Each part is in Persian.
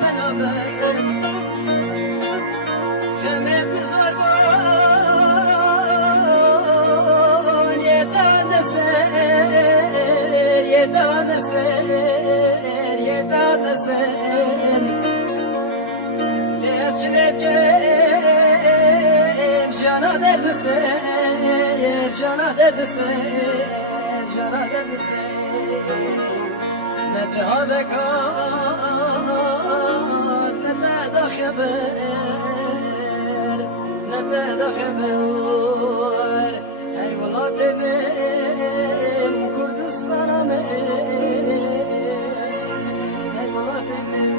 بنابر خمت بزرگان یه داد سر یه داد سر یه داد سر لیز شرکم جانا در سر جانا در سر جانا در سر نجها بکار نتدا خبر نتدا خبر ای ولات من کردستانم ای ولات من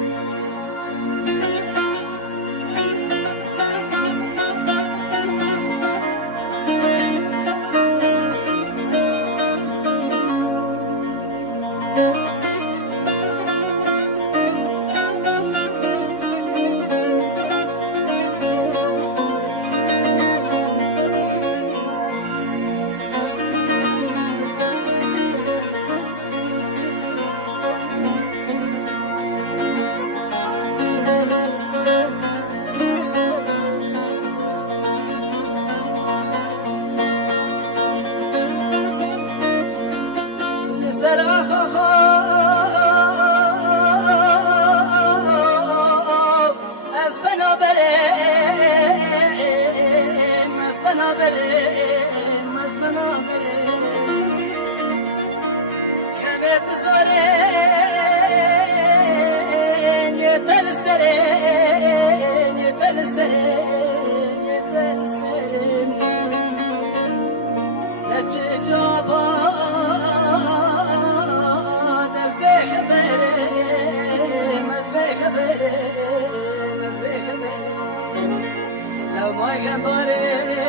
خمت بزرگان یه دل سرین یه دل سرین یه دل سرین نچه جابان از بخبرم از بخبرم از بخبرم لو ما گنبارم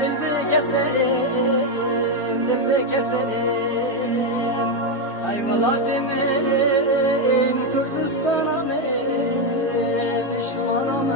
دل بکسرم دل بکسرم ای ولات من کردستانم اشوانم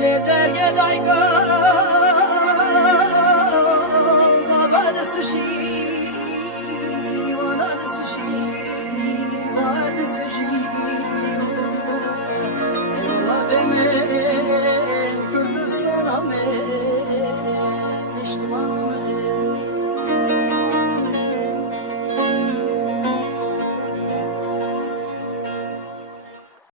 Lezer gedayga